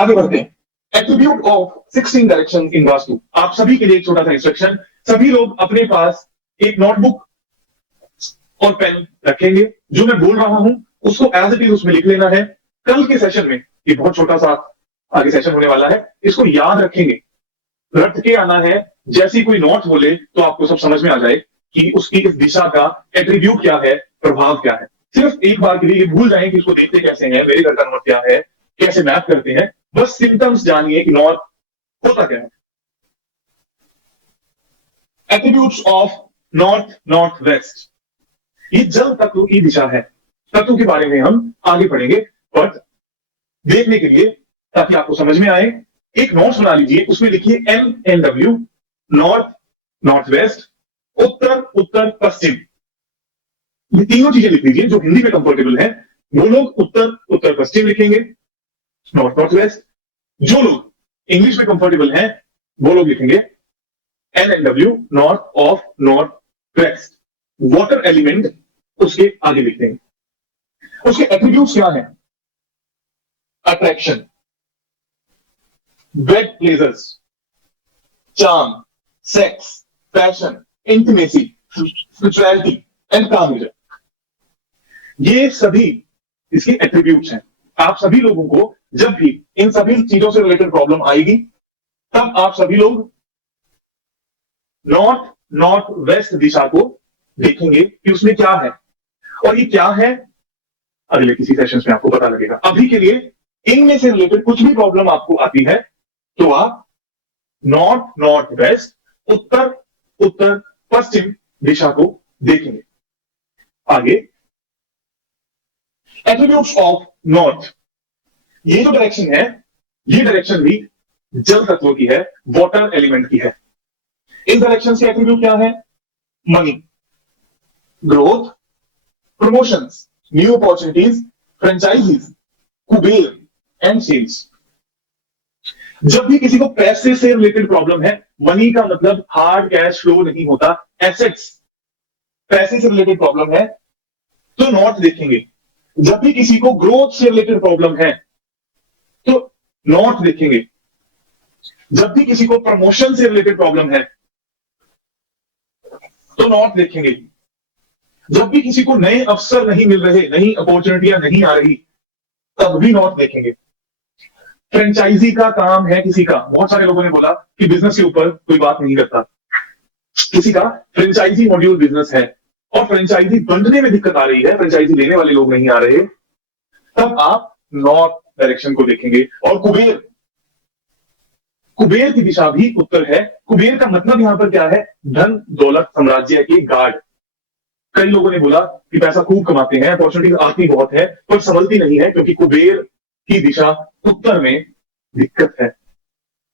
आगे बढ़ते हैं। Attribute of 16 direction in vastu. आप सभी के लिए एक छोटा सा इंस्ट्रक्शन, सभी लोग अपने पास एक नोटबुक और पेन रखेंगे। जो मैं बोल रहा हूं उसको एज इट इज उसमें लिख लेना है। कल के सेशन में ये बहुत छोटा सा आगे सेशन होने वाला है, इसको याद रखेंगे, रट के आना है। जैसी कोई नोट बोले तो आपको सब समझ में आ जाए कि उसकी इस दिशा का एट्रीब्यूट क्या है, प्रभाव क्या है। सिर्फ एक बार के लिए भूल जाए कि इसको देखते कैसे हैं, मेरे घर का नॉर्थ क्या है, कैसे मैप करते हैं, बस सिम्टम्स जानिए कि नॉर्थ होता क्या है। Attributes of north north west. ये जल तत्व की दिशा है। तत्व के बारे में हम आगे पढ़ेंगे, बट देखने के लिए ताकि आपको समझ में आए, एक नोट्स बना लीजिए, उसमें लिखिए NNW, north north west, Uttar Uttar पश्चिम। ये तीनों चीजें लिख लीजिए। जो हिंदी में कंफर्टेबल है वो लोग उत्तर उत्तर पश्चिम लिखेंगे, नॉर्थ नॉर्थ वेस्ट। जो लोग इंग्लिश में कंफर्टेबल हैं वो लोग लिखेंगे NNW, north of north west. Water element उसके आगे लिख देंगे। उसके एट्रीब्यूट्स क्या है? Attraction, bread pleasures, charm, sex, passion, intimacy, spirituality and कामिज्म। ये सभी इसके एट्रीब्यूट्स हैं। आप सभी लोगों को जब भी इन सभी चीजों से रिलेटेड प्रॉब्लम आएगी तब आप सभी लोग नॉर्थ नॉर्थ वेस्ट दिशा को देखेंगे कि उसमें क्या है, और ये क्या है अगले किसी सेशंस में आपको पता लगेगा। अभी के लिए इनमें से रिलेटेड कुछ भी प्रॉब्लम आपको आती है तो आप north north west, Uttar Uttar पश्चिम दिशा को देखेंगे। आगे एट्रीब्यूट्स ऑफ नॉर्थ। ये जो डायरेक्शन है, ये डायरेक्शन भी जल तत्व की है, वाटर एलिमेंट की है। इस डायरेक्शन से एट्रीब्यूट क्या है? Money, growth, promotions, new opportunities, franchisees, Kuber and sales. जब भी किसी को पैसे से रिलेटेड प्रॉब्लम है, मनी का मतलब हार्ड कैश फ्लो नहीं होता, एसेट्स, पैसे से रिलेटेड प्रॉब्लम है तो नॉर्थ देखेंगे। जब भी किसी को ग्रोथ से रिलेटेड प्रॉब्लम है तो नॉर्थ देखेंगे। जब भी किसी को प्रमोशन से रिलेटेड प्रॉब्लम है तो नॉर्थ देखेंगे। जब भी किसी को नए अवसर नहीं मिल रहे, नई अपॉर्चुनिटियां नहीं आ रही, तब भी नॉर्थ देखेंगे। फ्रेंचाइजी का काम है किसी का, बहुत सारे लोगों ने बोला कि बिजनेस के ऊपर कोई बात नहीं करता, किसी का फ्रेंचाइजी मॉड्यूल बिजनेस है और फ्रेंचाइजी बनने में दिक्कत आ रही है, फ्रेंचाइजी लेने वाले लोग नहीं आ रहे, तब आप नॉर्थ डायरेक्शन को देखेंगे। और कुबेर, कुबेर की दिशा भी उत्तर है। कुबेर का मतलब यहां पर क्या है? धन दौलत साम्राज्य के गार्ड। कई लोगों ने बोला कि पैसा खूब कमाते हैं, अपॉर्चुनिटी आती बहुत है पर संभलती नहीं है क्योंकि कुबेर की दिशा उत्तर में दिक्कत है।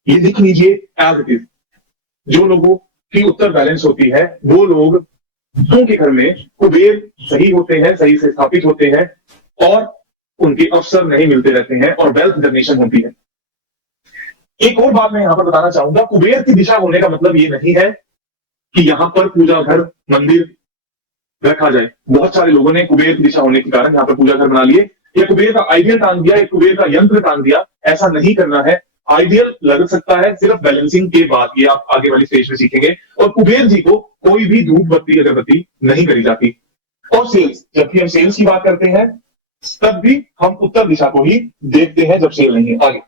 ये लिख लीजिए एज इट इज। जो लोगों की उत्तर बैलेंस होती है वो लोग दूसरों के घर में कुबेर सही होते हैं, सही से स्थापित होते हैं और उनके अवसर नहीं मिलते रहते हैं और वेल्थ जनरेशन होती है। एक और बात मैं यहां पर बताना चाहूंगा, कुबेर की दिशा होने का मतलब ये नहीं है कि यहां पर पूजा घर मंदिर रखा जाए। बहुत सारे लोगों ने कुबेर की दिशा होने के कारण यहां पर पूजा घर बना लिए, या कुबेर का आइडियल टांग दिया, या कुबेर का यंत्र टांग दिया। ऐसा नहीं करना है। आइडियल लग सकता है सिर्फ बैलेंसिंग के बाद, ये आप आगे वाली स्टेज में सीखेंगे। और कुबेर जी को कोई भी धूप बत्ती अगरबत्ती नहीं करी जाती। और सेल्स, जब भी हम सेल्स की बात करते हैं तब भी हम उत्तर दिशा को ही देखते हैं जब सेल नहीं है। आगे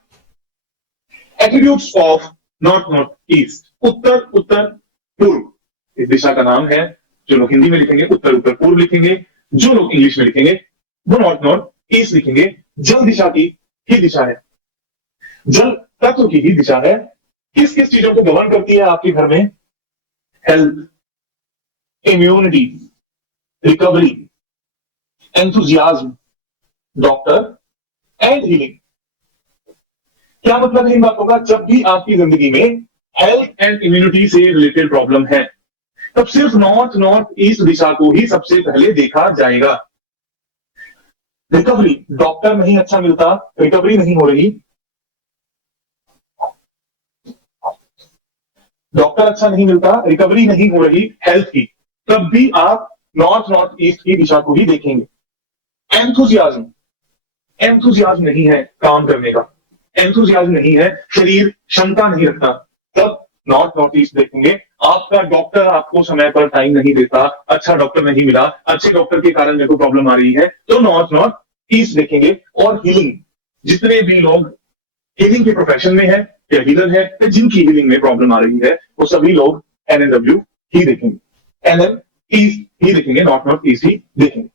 attributes of north north east, उत्तर उत्तर पूर्व। इस दिशा का नाम है, जो लोग हिंदी में लिखेंगे उत्तर उत्तर पूर्व लिखेंगे, जो लोग इंग्लिश में लिखेंगे वो नॉर्थ नॉर्थ ईस्ट लिखेंगे। जल दिशा की ही दिशा है, जल तत्व की ही दिशा है। किस किस चीजों को गवर्न करती है आपके घर में? Health, immunity, recovery, enthusiasm, doctor and healing. क्या मतलब है इन बातों का? जब भी आपकी जिंदगी में हेल्थ एंड इम्यूनिटी से रिलेटेड प्रॉब्लम है तब सिर्फ नॉर्थ नॉर्थ ईस्ट दिशा को ही सबसे पहले देखा जाएगा। रिकवरी, डॉक्टर नहीं अच्छा मिलता, रिकवरी नहीं हो रही, डॉक्टर अच्छा नहीं मिलता, रिकवरी नहीं हो रही हेल्थ की, तब भी आप नॉर्थ नॉर्थ ईस्ट की दिशा को ही देखेंगे। एंथुजियाज्म, एंथुजियाज्म नहीं है काम करने का, एंथुजियाज्म नहीं है, शरीर क्षमता नहीं रखता, तब नॉर्थ ईस्ट देखेंगे। आपका डॉक्टर आपको समय पर टाइम नहीं देता, अच्छा डॉक्टर नहीं मिला, अच्छे डॉक्टर के कारण मेरे को प्रॉब्लम आ रही है, तो नॉर्थ ईस्ट देखेंगे। और हीलिंग, जितने भी लोग हीलिंग के प्रोफेशन में है या हीलर है या जिनकी हीलिंग में प्रॉब्लम आ रही है, वो सभी लोग NNW ही देखेंगे, NN ईस्ट ही देखेंगे, नॉर्थ ईस्ट ही देखेंगे।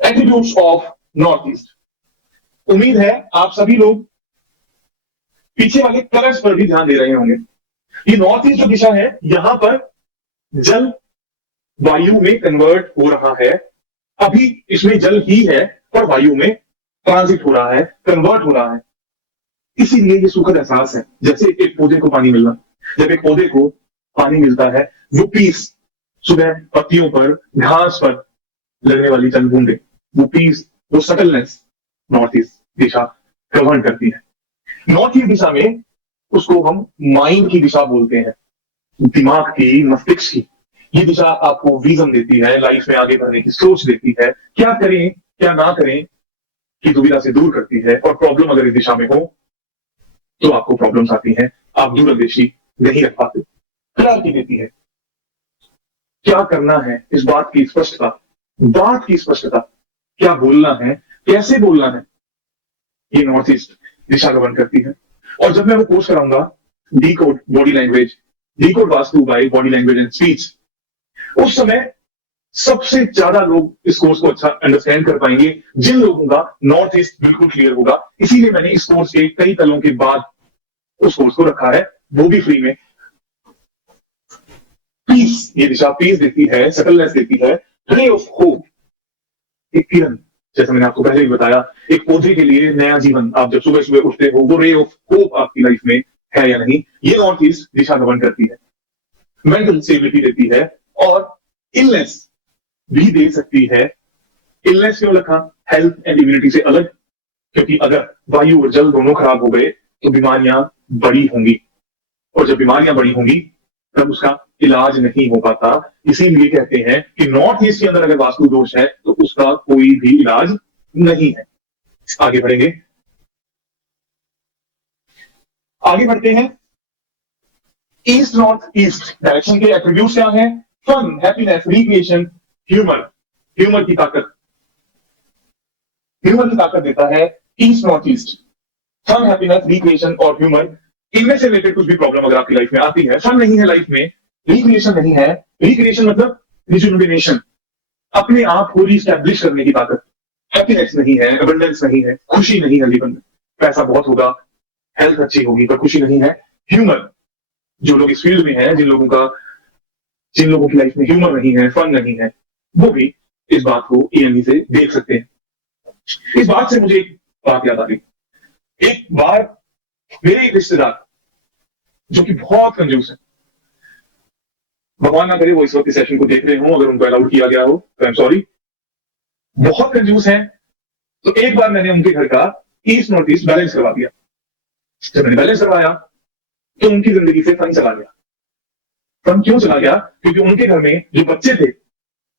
Attributes of north east. उम्मीद है आप सभी लोग पीछे वाले कलर्स पर भी ध्यान दे रहे होंगे। ये नॉर्थ ईस्ट जो दिशा है, यहां पर जल वायु में कन्वर्ट हो रहा है। अभी इसमें जल ही है पर वायु में ट्रांजिट हो रहा है, कन्वर्ट हो रहा है। इसीलिए ये सुखद एहसास है, जैसे एक पौधे को पानी मिलना। जब एक पौधे को पानी मिलता है, वो पीस सुबह पत्तियों पर, घास पर लगने वाली चंद बूंदे, वो पीस, वो सटलनेस नॉर्थ ईस्ट दिशा गवर्न करती है। नॉर्थ ईस्ट दिशा में उसको हम माइंड की दिशा बोलते हैं, दिमाग की, मस्तिष्क की। ये दिशा आपको विजन देती है, लाइफ में आगे बढ़ने की सोच देती है, क्या करें क्या ना करें की दुविधा से दूर करती है। और प्रॉब्लम अगर इस दिशा में हो तो आपको प्रॉब्लम्स आती हैं, आप दूरंदेशी नहीं रख पाते। क्लैरिटी देती है, क्या करना है, इस बात की स्पष्टता, क्या बोलना है, कैसे बोलना है, ये नॉर्थ ईस्ट दिशा गवर्न करती है। और जब मैं वो कोर्स कराऊंगा, decode body language, decode vastu by body language and speech, उस समय सबसे ज्यादा लोग इस कोर्स को अच्छा अंडरस्टैंड कर पाएंगे जिन लोगों का नॉर्थ ईस्ट बिल्कुल क्लियर होगा। इसीलिए मैंने इस कोर्स के कई तलों के बाद उस कोर्स को रखा है, वो भी फ्री में। पीस, ये दिशा पीस देती है, सेटलनेस देती है, रे ऑफ होप, एक किरण। जैसे मैंने आपको पहले भी बताया, एक पौधे के लिए नया जीवन, आप जब सुबह सुबह उठते हो, वो रे ऑफ होप आपकी लाइफ में है या नहीं, ये नॉर्थ ईस्ट दिशा गवर्न करती है। मेंटल स्टेबिलिटी देती है और इलनेस भी दे सकती है। इलनेस क्यों रखा, हेल्थ एंड इम्यूनिटी से अलग, क्योंकि अगर वायु और जल दोनों खराब हो गए तो बीमारियां बड़ी होंगी, और जब बीमारियां बड़ी होंगी तब उसका इलाज नहीं हो पाता। इसीलिए कहते हैं कि नॉर्थ ईस्ट के अंदर अगर वास्तु दोष है तो उसका कोई भी इलाज नहीं है। आगे बढ़ेंगे, आगे बढ़ते हैं। ईस्ट नॉर्थ ईस्ट डायरेक्शन के एट्रीब्यूट्स क्या हैं? Fun, happiness, recreation, humour. Humour की ताकत देता है east north east. Fun, happiness, recreation और ह्यूमर, इनमें से रिलेटेड कुछ भी प्रॉब्लम अगर आपकी लाइफ में आती है, फन नहीं है लाइफ में, रिक्रिएशन नहीं है, रिक्रिएशन मतलब रिजुविनेशन, अपने आप को रीस्टैब्लिश करने की ताकत, हैप्पीनेस नहीं है, अबंडेंस नहीं है, खुशी नहीं है जीवन में, पैसा बहुत होगा, हेल्थ अच्छी होगी पर खुशी नहीं है। ह्यूमर, जो लोग इस फील्ड में हैं, जिन लोगों की लाइफ में ह्यूमर नहीं है, फन नहीं है, वो भी इस बात को EME से देख सकते हैं। इस बात से मुझे एक बात याद आ गई। एक बार मेरे एक रिश्तेदार जो कि बहुत कंजूस है, भगवान ना करे वो इस वक्त इस सेशन को देख रहे हो, अगर उनको अलाउड किया गया हो तो आई एम सॉरी, बहुत कंजूस है। तो एक बार मैंने उनके घर का ईस्ट नॉर्थ ईस्ट बैलेंस करवा दिया। जब मैंने बैलेंस करवाया तो उनकी जिंदगी से फन चला गया। फन क्यों चला गया? क्योंकि उनके घर में जो बच्चे थे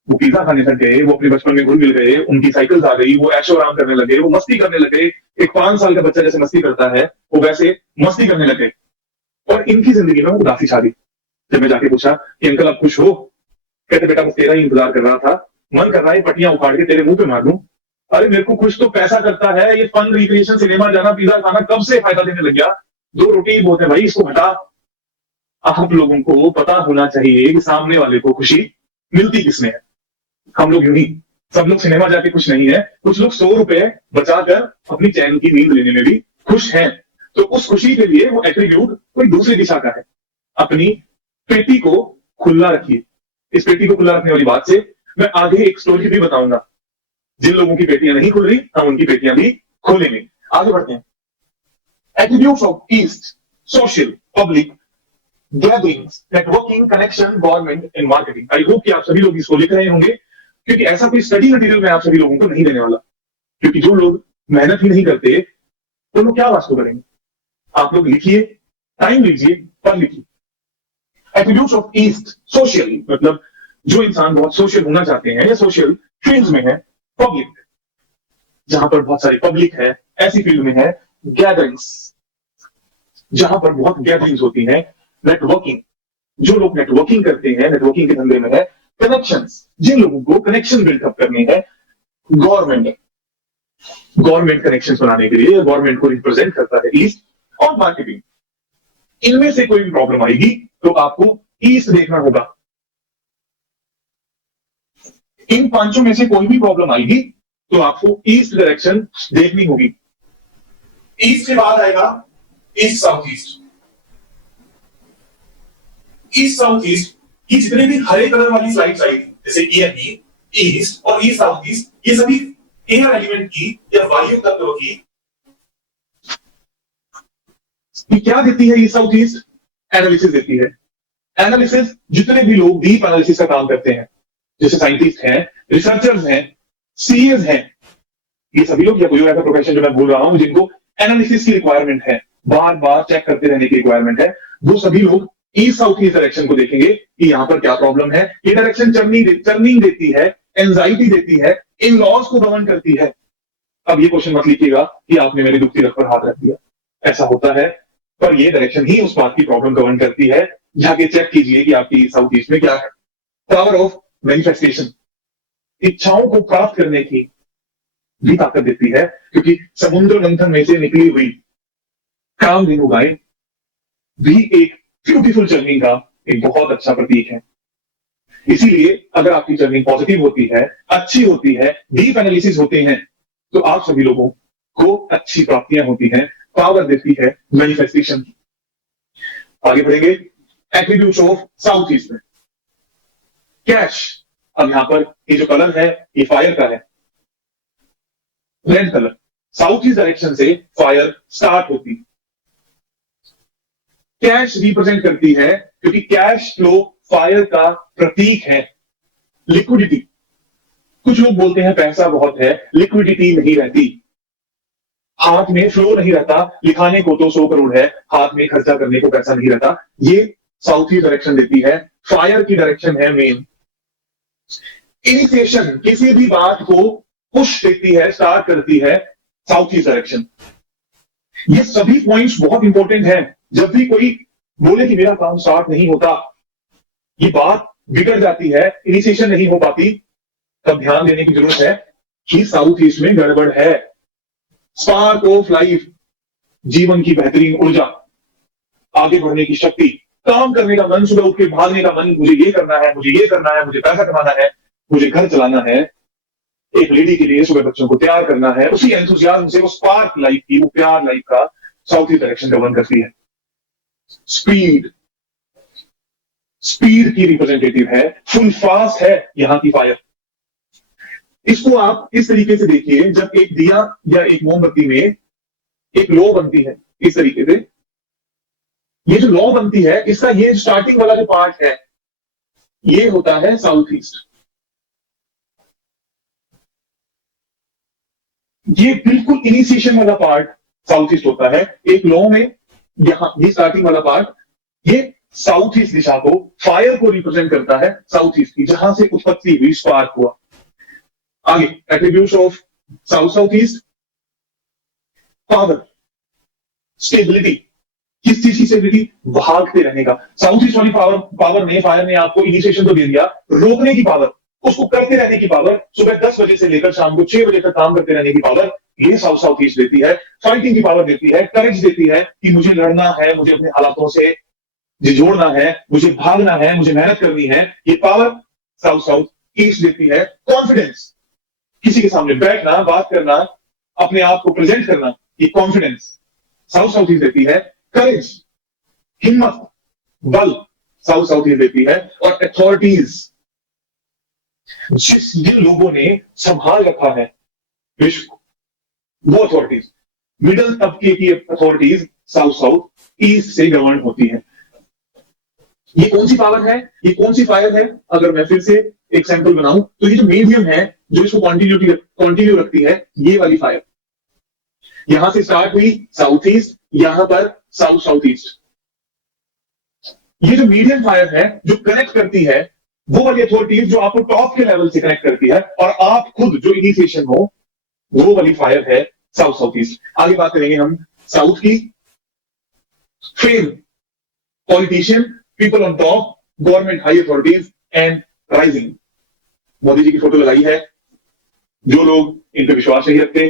वो पिज्जा खाने लग गए, वो अपने बचपन में घुल मिल गए, उनकी साइकिल्स आ गई, वो ऐशो आराम करने लगे, वो मस्ती करने लगे। एक 5 साल का बच्चा जैसे मस्ती करता है वो वैसे मस्ती करने लगे, और इनकी जिंदगी में उदासी छा गई। जब मैं जाके पूछा कि अंकल आप खुश हो? कहते बेटा मैं तेरा ही इंतजार कर रहा था, मन कर रहा है पट्टियां उखाड़ के तेरे मुंह पे मार दूं। अरे मेरे को खुश तो पैसा करता है, ये फन, रिक्रिएशन, सिनेमा जाना, पिज्जा खाना कब से फायदा देने लग गया? 2 रोटी ही बहुत है भाई, इसको हटा। आप लोगों को पता होना चाहिए कि सामने वाले को खुशी मिलती किसमें है। हम लोग यूं ही, सब लोग सिनेमा जाके खुश नहीं है, कुछ लोग 100 रुपए बचाकर अपनी चैन की नींद लेने में भी खुश हैं। तो उस खुशी के लिए वो एट्रीब्यूट कोई दूसरी दिशा का है। अपनी पेटी को खुला रखिए। इस पेटी को खुला रखने वाली बात से मैं आगे एक स्टोरी भी बताऊंगा। जिन लोगों की पेटियां नहीं खुल रही, हम उनकी पेटियां भी खोलेंगे। आगे बढ़ते हैं। Attributes of east, social, public, gatherings, networking, connection, government and marketing. I hope कि आप सभी लोग इसको लिख रहे होंगे, क्योंकि ऐसा कोई स्टडी मटेरियल मैं आप सभी लोगों को नहीं देने वाला, क्योंकि जो लोग मेहनत ही नहीं करते तो लोग क्या वास्तु करेंगे। आप लोग लिखिए, टाइम लीजिए, पढ़ लिखिए। एट्रीब्यूट्स ऑफ ईस्ट, सोशल मतलब जो इंसान बहुत सोशल होना चाहते हैं या सोशल फील्ड्स में है। पब्लिक, जहां पर बहुत सारी पब्लिक है, ऐसी फील्ड में है गैदरिंग्स, जहां पर बहुत गैदरिंग्स होती हैं, नेटवर्किंग, जो लोग नेटवर्किंग करते हैं, नेटवर्किंग के धंधे में है, कनेक्शंस, जिन लोगों को कनेक्शन बिल्डअप करने हैं, गवर्नमेंट गवर्नमेंट कनेक्शन बनाने के लिए गवर्नमेंट को रिप्रेजेंट करता है ईस्ट, और मार्केटिंग, इनमें से कोई भी प्रॉब्लम आएगी तो आपको ईस्ट देखना होगा। इन पांचों में से कोई भी प्रॉब्लम आएगी तो आपको ईस्ट डायरेक्शन देखनी होगी। ईस्ट के बाद आएगा east south east. East south east, ये जितने भी हरे कलर वाली स्लाइड्स आई थी, जैसे ई ईस्ट और ईस्ट साउथ ईस्ट, ये सभी एयर एलिमेंट की या वायु तत्व की क्या देती है? ईस्ट साउथ ईस्ट एनालिसिस देती है। एनालिसिस, जितने भी लोग डीप एनालिसिस का काम करते हैं, जैसे साइंटिस्ट हैं, रिसर्चर्स हैं, सीएस हैं, ये सभी लोग, या कोई ऐसा प्रोफेशन जो मैं बोल रहा हूं जिनको एनालिसिस की रिक्वायरमेंट है, बार बार चेक करते रहने की रिक्वायरमेंट है, वो सभी लोग ईस्ट साउथ ईस्ट डायरेक्शन को देखेंगे कि यहां पर क्या प्रॉब्लम है। ये डायरेक्शन टर्निंग देती है, एंजाइटी देती है, इन लॉज को गवर्न करती है। अब ये क्वेश्चन मत लिखिएगा कि आपने मेरी दुखती रख पर हाथ रख दिया, ऐसा होता है, पर ये डायरेक्शन ही उस बात की प्रॉब्लम गवर्न करती है। जाके चेक कीजिए कि आपकी साउथ ईस्ट में क्या है। पावर ऑफ मैनिफेस्टेशन, इच्छाओं को प्राप्त करने की भी ताकत देती है, क्योंकि समुद्र मंथन में से निकली हुई कामधेनु गाय भी एक ब्यूटीफुल जर्नी का एक बहुत अच्छा प्रतीक है। इसीलिए अगर आपकी जर्नी पॉजिटिव होती है, अच्छी होती है, डीप एनालिसिस होते हैं, तो आप सभी लोगों को अच्छी प्राप्तियां होती हैं, पावर देती है मैनिफेस्टेशन की। आगे बढ़ेंगे एट्रीब्यूट्स ऑफ साउथ ईस्ट में। कैश, अब यहां पर ये जो कलर है ये फायर का है, red colour, south east direction से फायर स्टार्ट होती है। कैश रिप्रेजेंट करती है, क्योंकि कैश फ्लो फायर का प्रतीक है। लिक्विडिटी, कुछ लोग बोलते हैं पैसा बहुत है, लिक्विडिटी नहीं रहती, हाथ में फ्लो नहीं रहता, लिखाने को तो 100 करोड़ है, हाथ में खर्चा करने को पैसा नहीं रहता। ये साउथ ईस्ट डायरेक्शन देती है, फायर की डायरेक्शन है मेन। इनिशिएशन, किसी भी बात को पुश देती है, स्टार्ट करती है साउथ ईस्ट डायरेक्शन। ये सभी पॉइंट्स बहुत इंपॉर्टेंट हैं। जब भी कोई बोले कि मेरा काम स्टार्ट नहीं होता, ये बात बिगड़ जाती है, इनिशिएशन नहीं हो पाती, तब ध्यान देने की जरूरत है कि साउथ ईस्ट में गड़बड़ है। स्पार्क ऑफ लाइफ, जीवन की बेहतरीन ऊर्जा, आगे बढ़ने की शक्ति, काम करने का मन, सुबह उठ के भागने का मन, मुझे ये करना है, मुझे ये करना है, मुझे पैसा कमाना है, मुझे घर चलाना है, एक लेडी के लिए सुबह बच्चों को तैयार करना है, उसी एंथुसियाज्म से वो स्पार्क लाइफ की, वो प्यार लाइफ का साउथ ईस्ट डायरेक्शन गवर्न करती है। स्पीड, स्पीड की रिप्रेजेंटेटिव है, फुल फास्ट है यहां की फायर। इसको आप इस तरीके से देखिए, जब एक दिया या एक मोमबत्ती में एक लौ बनती है, इस तरीके से ये जो लौ बनती है, इसका ये स्टार्टिंग वाला जो पार्ट है, ये होता है साउथ ईस्ट। ये बिल्कुल इनिशिएशन वाला पार्ट साउथ ईस्ट होता है। एक लौ में यहां ये स्टार्टिंग वाला पार्ट, ये साउथ ईस्ट दिशा को, फायर को रिप्रेजेंट करता है, साउथ ईस्ट की, जहां से उत्पत्ति हुई, स्पार्क हुआ। आगे attributes of south east, power, stability, किस चीज की स्टेबिलिटी? भागते रहने का। साउथ ईस्ट वाली पावर ने, फायर ने आपको इनिशिएशन तो दे दिया, रोकने की पावर, उसको करते रहने की पावर, सुबह 10 बजे से लेकर शाम को 6 बजे तक काम करते रहने की पावर, ये साउथ ईस्ट देती है। फाइटिंग की पावर देती है, करेज देती है कि मुझे लड़ना है, मुझे अपने हालातों से झिझोड़ना है, मुझे भागना है, मुझे मेहनत करनी है, ये पावर साउथ ईस्ट देती है। कॉन्फिडेंस, किसी के सामने बैठना, बात करना, अपने आप को प्रेजेंट करना, ये कॉन्फिडेंस साउथ ईस्ट देती है। करेज, हिम्मत, बल साउथ ईस्ट देती है। और अथॉरिटीज, जिन लोगों ने संभाल रखा है विश्व को, वो अथॉरिटीज, मिडिल तबके की अथॉरिटीज साउथ ईस्ट से गवर्न होती है। ये कौन सी पावर है, ये कौन सी फायर है? अगर मैं फिर से एक सैंपल बनाऊं तो ये जो मीडियम है, जो इसको कॉन्टिन्यू रखती है, ये वाली फायर यहां से स्टार्ट हुई साउथ ईस्ट, यहां पर साउथ ईस्ट। ये जो मीडियम फायर है जो कनेक्ट करती है, वो वाली अथॉरिटीज जो आपको टॉप के लेवल से कनेक्ट करती है, और आप खुद जो इनिशिएशन हो, वो वाली फायर है साउथ ईस्ट। आगे बात करेंगे हम साउथ की fame, politician, people on top, government high authorities and rising. Modi ji की फोटो लगाई है। जो लोग इन पे विश्वास नहीं रखते,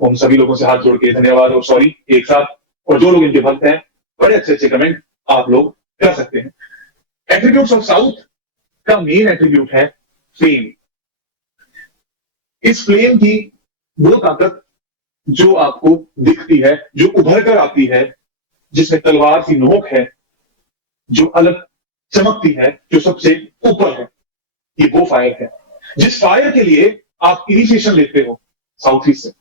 उन सभी लोगों से हाथ जोड़ के धन्यवाद और सॉरी एक साथ, और जो लोग इनके भक्त हैं, बड़े अच्छे अच्छे कमेंट आप लोग कर सकते हैं। एट्रीब्यूट्स ऑफ साउथ का मेन एट्रीब्यूट है फेम। इस फ्लेम की वो ताकत जो आपको दिखती है, जो उभर कर आती है, जिसमें तलवार की नोक है, जो अलग चमकती है, जो सबसे ऊपर है, ये वो फायर है। जिस फायर के लिए आप इनिशिएशन लेते हो साउथ ईस्ट से,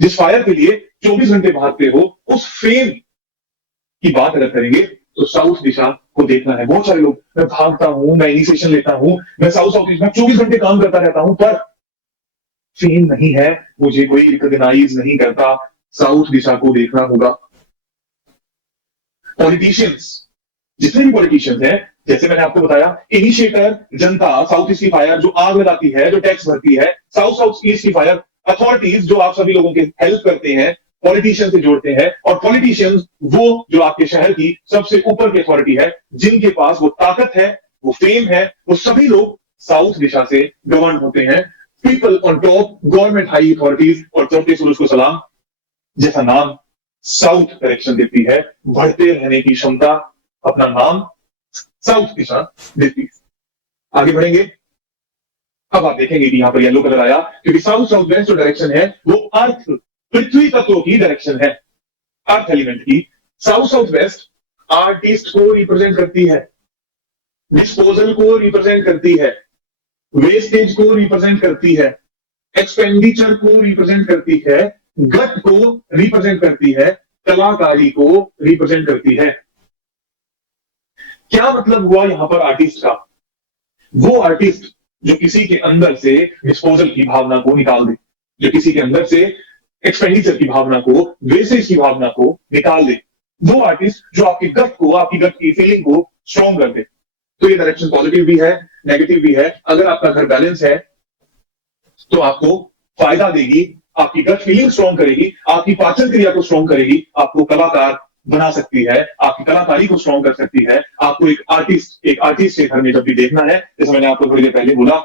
जिस फायर के लिए 24 घंटे भागते हो, उस फेम की बात अगर करेंगे तो साउथ दिशा को देखना है। बहुत सारे लोग, मैं भागता हूं, मैं इनिशिएशन लेता हूं, मैं साउथ ईस्ट में 24 घंटे काम करता रहता हूं, पर फेम नहीं है, मुझे कोई रिकॉग्नाइज नहीं करता। साउथ दिशा को देखना होगा। पॉलिटिशियंस, जितने भी पॉलिटिशियंस हैं, जैसे मैंने आपको बताया, इनिशिएटर जनता, साउथ ईस्ट की फायर जो आग लगाती है, जो टैक्स भरती है, साउथ ईस्ट की फायर अथॉरिटीज जो आप सभी लोगों के हेल्प करते हैं, पॉलिटिशियन से जोड़ते हैं, और पॉलिटिशियंस वो जो आपके शहर की सबसे ऊपर की अथॉरिटी है, जिनके पास वो ताकत है, वो फेम है, वो सभी लोग साउथ दिशा से गवर्न होते हैं। People on top, government high authorities और चौथे सूरज को सलाम जैसा नाम साउथ डायरेक्शन देती है, बढ़ते रहने की क्षमता, अपना नाम साउथ दिशा देती है। आगे बढ़ेंगे। अब आप देखेंगे कि यहां पर येलो कलर आया क्योंकि साउथ साउथ वेस्ट जो डायरेक्शन है वो अर्थ, पृथ्वी तत्वों की डायरेक्शन है, अर्थ एलिमेंट की। साउथ साउथ वेस्ट आर्टिस्ट को रिप्रेजेंट करती है, डिस्पोजल को रिप्रेजेंट करती है, वेस्टेज को रिप्रेजेंट करती है, एक्सपेंडिचर को रिप्रेजेंट करती है, गट को रिप्रेजेंट करती है, कलाकारी को रिप्रेजेंट करती है। क्या मतलब हुआ यहां पर आर्टिस्ट का? वो आर्टिस्ट जो किसी के अंदर से डिस्पोजल की भावना को निकाल दे, जो किसी के अंदर से एक्सपेंडिचर की भावना को, वेस्टेज की भावना को निकाल दे, वो आर्टिस्ट जो आपकी गट को, आपकी गट की फीलिंग को स्ट्रॉन्ग कर दे। तो ये डायरेक्शन पॉजिटिव भी है, नेगेटिव भी है। अगर आपका घर बैलेंस है तो आपको फायदा देगी, आपकी गट फीलिंग स्ट्रॉन्ग करेगी, आपकी पाचन क्रिया को स्ट्रॉन्ग करेगी, आपको कलाकार बना सकती है, आपकी कलाकारी को स्ट्रॉन्ग कर सकती है। आपको एक आर्टिस्ट के घर में जब भी देखना है, जैसे मैंने आपको थोड़ी देर पहले बोला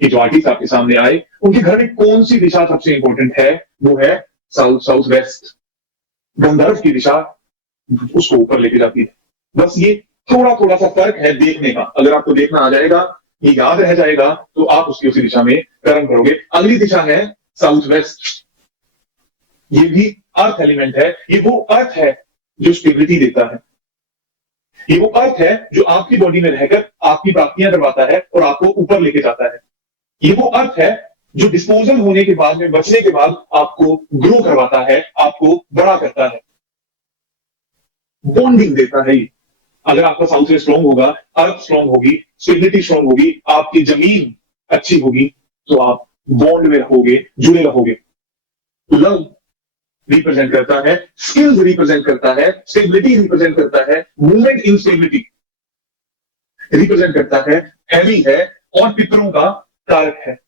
कि जो आर्टिस्ट आपके सामने आए, उनके घर में कौन सी दिशा सबसे इंपॉर्टेंट है? वो है साउथ साउथ वेस्ट। गंधर्व की दिशा उसको ऊपर लेके जाती है। बस ये थोड़ा थोड़ा सा फर्क है देखने का। अगर आपको देखना आ जाएगा, ये याद रह जाएगा, तो आप उसकी उसी दिशा में कर्म करोगे। अगली दिशा है साउथ वेस्ट। ये भी अर्थ एलिमेंट है। ये वो अर्थ है जो स्टेबिलिटी देता है। ये वो अर्थ है जो आपकी बॉडी में रहकर आपकी प्राप्तियां करवाता है और आपको ऊपर लेके जाता है। ये वो अर्थ है जो डिस्पोजल होने के बाद में, बचने के बाद आपको ग्रो करवाता है, आपको बड़ा करता है, बॉन्डिंग देता है। अगर आपका साउथ वेस्ट स्ट्रॉन्ग होगा, अर्थ स्ट्रॉन्ग होगी, स्टेबिलिटी स्ट्रॉन्ग होगी, आपकी जमीन अच्छी होगी, तो आप बॉन्ड में रहोगे, जुड़े रहोगे। लव रिप्रेजेंट करता है, स्किल्स रिप्रेजेंट करता है, स्टेबिलिटी रिप्रेजेंट करता है, मूवमेंट इन स्टेबिलिटी रिप्रेजेंट करता है, हैवी है और पितरों का कारक है।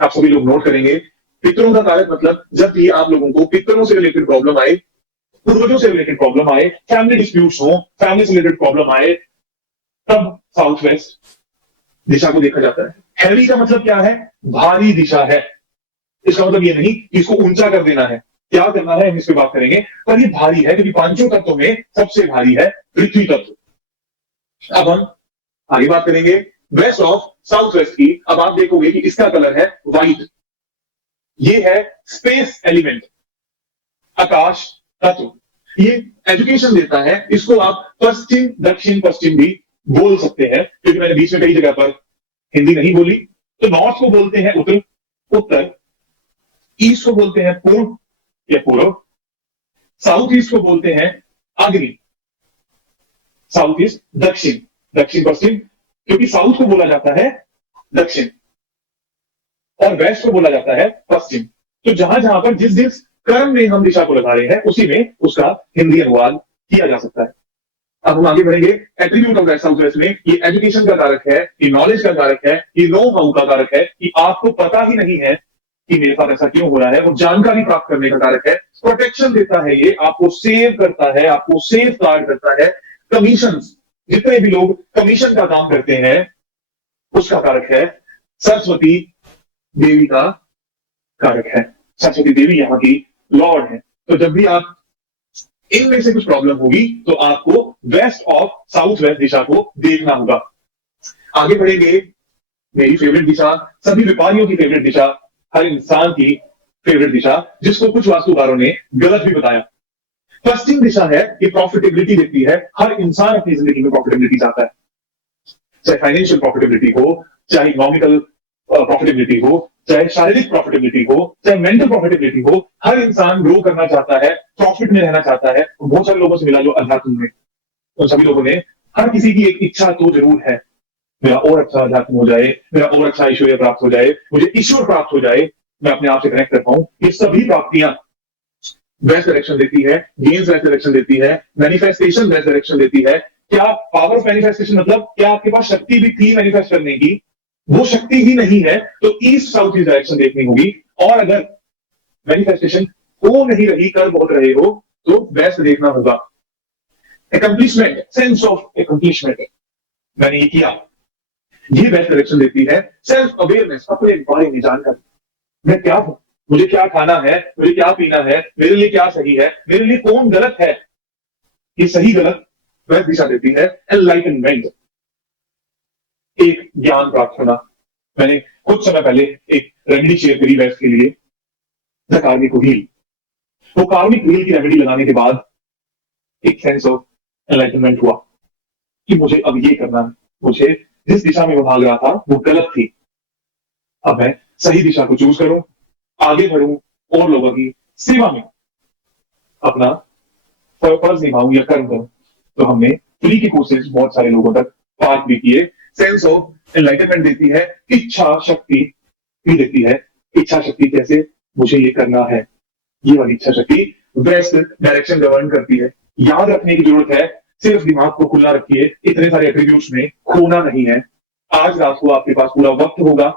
आप सभी लोग नोट करेंगे, पितरों का कारक मतलब जब भी आप लोगों को पितरों से रिलेटेड प्रॉब्लम आए, पूर्वजों से रिलेटेड प्रॉब्लम आए, फैमिली डिस्प्यूट्स हो, फैमिली से रिलेटेड प्रॉब्लम आए, तब साउथ वेस्ट दिशा को देखा जाता है। हैवी का मतलब क्या है? भारी दिशा है। इसका मतलब ये नहीं कि इसको ऊंचा कर देना है, क्या करना है हम इस पे बात करेंगे, पर ये भारी है क्योंकि पांचों तत्वों में सबसे भारी है पृथ्वी तत्व। अब हम आगे बात करेंगे वेस्ट ऑफ साउथ वेस्ट की। अब आप देखोगे कि इसका कलर है व्हाइट। ये है स्पेस एलिमेंट, आकाश तत्व। ये एजुकेशन देता है। इसको आप पश्चिम, दक्षिण, पश्चिम भी बोल सकते हैं, क्योंकि मैंने बीच में कई जगह पर हिंदी नहीं बोली। तो नॉर्थ को बोलते हैं उत्तर, ईस्ट को बोलते हैं पूर्व या पूर्व, साउथ ईस्ट को बोलते हैं अग्नि, साउथ ईस्ट दक्षिण, दक्षिण पश्चिम, क्योंकि साउथ को बोला जाता है दक्षिण और वेस्ट को बोला जाता है पश्चिम। तो जहां जहां पर जिस जिस कर्म में हम दिशा को लगा रहे हैं, उसी में उसका हिंदी अनुवाद किया जा सकता है। अब हम आगे बढ़ेंगे। एट्रीब्यूट ऑफ साउथ वेस्ट में ये एजुकेशन का कारक है, ये नॉलेज का कारक है, ये नो हाउ का कारक है कि आपको पता ही नहीं है कि मेरे साथ ऐसा क्यों हो रहा है, और जानकारी प्राप्त करने का कारक है। प्रोटेक्शन देता है, ये आपको सेव करता है, आपको सेफ गार्ड करता है। कमीशन, जितने भी लोग कमीशन का काम करते हैं उसका कारक है। सरस्वती देवी का कारक है। सरस्वती देवी यहाँ की लॉर्ड है। तो जब भी आप इनमें से कुछ प्रॉब्लम होगी तो आपको वेस्ट ऑफ साउथ वेस्ट दिशा को देखना होगा। आगे बढ़ेंगे। मेरी फेवरेट दिशा, सभी व्यापारियों की फेवरेट दिशा, हर इंसान की फेवरेट दिशा, जिसको कुछ वास्तुकारों ने गलत भी बताया। पश्चिम दिशा है, ये प्रॉफिटेबिलिटी देती है। हर इंसान अपनी जिंदगी में प्रॉफिटेबिलिटी चाहता है, चाहे फाइनेंशियल प्रॉफिटेबिलिटी हो, चाहे इकोनॉमिकल प्रॉफिटेबिलिटी हो, चाहे शारीरिक प्रॉफिटेबिलिटी हो, चाहे मेंटल प्रॉफिटेबिलिटी हो। हर इंसान ग्रो करना चाहता है, प्रॉफिट में रहना चाहता है। बहुत सारे लोगों से मिला जो अध्यात्म में, उन सभी लोगों ने, हर किसी की एक इच्छा तो जरूर है, मेरा और अच्छा अध्यात्म हो जाए, मेरा और अच्छा ऐश्वर्य प्राप्त हो जाए, मुझे ईश्वर प्राप्त हो जाए, मैं अपने आप से कनेक्ट कर पाऊं। ये सभी प्राप्तियां बेस्ट डायरेक्शन देती है, गेम्स बेस्ट डायरेक्शन देती है, मैनिफेस्टेशन बेस्ट डायरेक्शन देती है। क्या पावर ऑफ मैनिफेस्टेशन मतलब क्या आपके पास शक्ति भी थी मैनिफेस्ट करने की? वो शक्ति ही नहीं है तो ईस्ट साउथ ईस्ट डायरेक्शन देखनी होगी। और अगर मैनिफेस्टेशन हो नहीं रही, कर बहुत रहे हो, तो बेस्ट देखना होगा। अकम्प्लिशमेंट, सेंस ऑफ अकम्प्लिशमेंट, मैंने ये किया, ये बेस्ट डायरेक्शन देती है। सेल्फ अवेयरनेस, अपने बारे में जानकारी, मैं क्या हूं, मुझे क्या खाना है, मुझे क्या पीना है, मेरे लिए क्या सही है, मेरे लिए कौन गलत है, ये सही गलत वह दिशा देती है। एनलाइटनमेंट, एक ज्ञान प्राप्त होना। मैंने कुछ समय पहले एक रेमेडी शेयर करी वेस्ट के लिए, द कार्मिक व्हील। वो कार्मिक व्हील की रेमेडी लगाने के बाद एक सेंस ऑफ एनलाइटनमेंट हुआ कि मुझे अब ये करना है, मुझे जिस दिशा में वो भाग रहा था वो गलत थी, अब मैं सही दिशा को चूज करूं, आगे बढ़ूं और लोगों की सेवा में अपना फर्ज निभाऊं या कर्म करूं। तो हमने फ्री के कोर्सेज बहुत सारे लोगों तक पास भी किए। सेंस ऑफ एनलाइटनमेंट देती है, इच्छा शक्ति भी देती है। इच्छा शक्ति कैसे, मुझे ये करना है, ये वाली इच्छा शक्ति बेस्ट डायरेक्शन गवर्न करती है। याद रखने की जरूरत है, सिर्फ दिमाग को खुला रखिए, इतने सारे एट्रीब्यूट्स में खोना नहीं है। आज रात को आपके पास पूरा वक्त होगा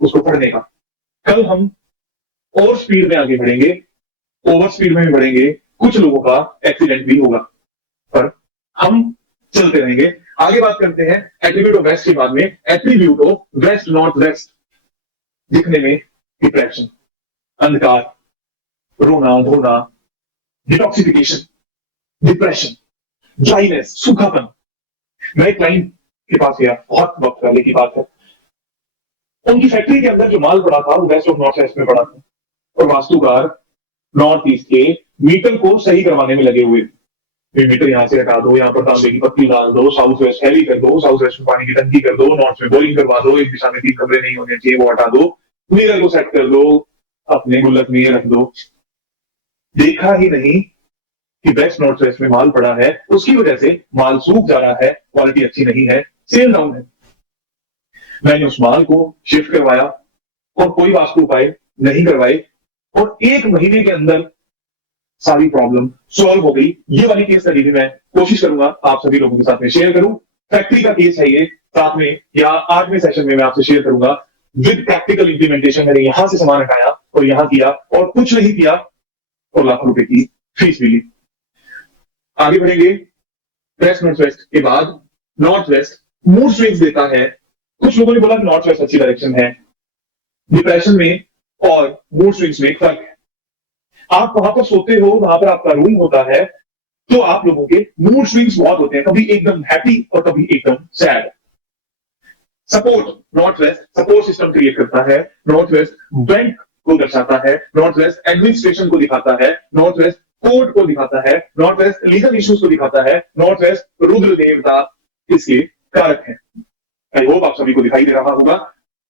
उसको पढ़ने का। कल हम और स्पीड में आगे बढ़ेंगे, ओवर स्पीड में भी बढ़ेंगे, कुछ लोगों का एक्सीडेंट भी होगा, पर हम चलते रहेंगे। आगे बात करते हैं एट्रीब्यूट ऑफ वेस्ट के बाद में। Attribute of west north west, दिखने में डिप्रेशन, अंधकार, रोना धोना, डिटॉक्सिफिकेशन, डिप्रेशन, ड्राइनेस, सूखापन। मैं एक क्लाइंट के पास गया, बहुत वक्त पहले की बात है। उनकी फैक्ट्री के अंदर जो माल पड़ा था वो वेस्ट ऑफ नॉर्थ वेस्ट में पड़ा था, और वास्तुकार नॉर्थ ईस्ट के मीटर को सही करवाने में लगे हुए। मीटर यहाँ से हटा दो, यहाँ पर तांबे की पत्ती डाल दो, साउथ वेस्ट हैवी कर दो, साउथ वेस्ट में पानी की टंकी कर दो, नॉर्थ में बोरिंग करवा दो, एक दिशा में 3 कमरे नहीं होने चाहिए वो हटा दो, मिरर को सेट कर दो, अपने गुल्लक में रख दो। देखा ही नहीं कि वेस्ट नॉर्थ वेस्ट में माल पड़ा है, उसकी वजह से माल सूख जा रहा है, क्वालिटी अच्छी नहीं है, सेल डाउन है। मैंने उस माल को शिफ्ट करवाया और कोई वास्तु उपाय नहीं करवाए, और 1 महीने के अंदर सारी प्रॉब्लम सॉल्व हो गई। ये वाली केस स्टडी भी मैं कोशिश करूंगा आप सभी लोगों के साथ में शेयर करूं। फैक्ट्री का केस है ये, 7वें या 8वें सेशन में मैं आपसे शेयर करूंगा विद प्रैक्टिकल इंप्लीमेंटेशन। मैंने यहां से सामान हटाया और यहां किया और कुछ नहीं किया और लाखों रुपए की फीस भी ली। आगे बढ़ेंगे। वेस्ट नॉर्थ वेस्ट के बाद नॉर्थ वेस्ट मूड स्विंग्स देता है। कुछ लोगों ने बोला नॉर्थ वेस्ट अच्छी डायरेक्शन है। डिप्रेशन में और मूड स्विंग्स में फर्क है। आप वहां पर सोते हो, वहां पर आपका रूम होता है, तो आप लोगों के मूड स्विंग्स बहुत होते हैं, कभी एकदम हैप्पी और कभी एकदम sad. Support, north west support system create करता है। नॉर्थ वेस्ट बैंक को दर्शाता है, नॉर्थ वेस्ट एडमिनिस्ट्रेशन को दिखाता है, नॉर्थ वेस्ट कोर्ट को दिखाता है, नॉर्थ वेस्ट लीगल इश्यूज को दिखाता है, नॉर्थ वेस्ट रुद्र देवता इसके कारक है। आई होप आप सभी को दिखाई दे रहा होगा।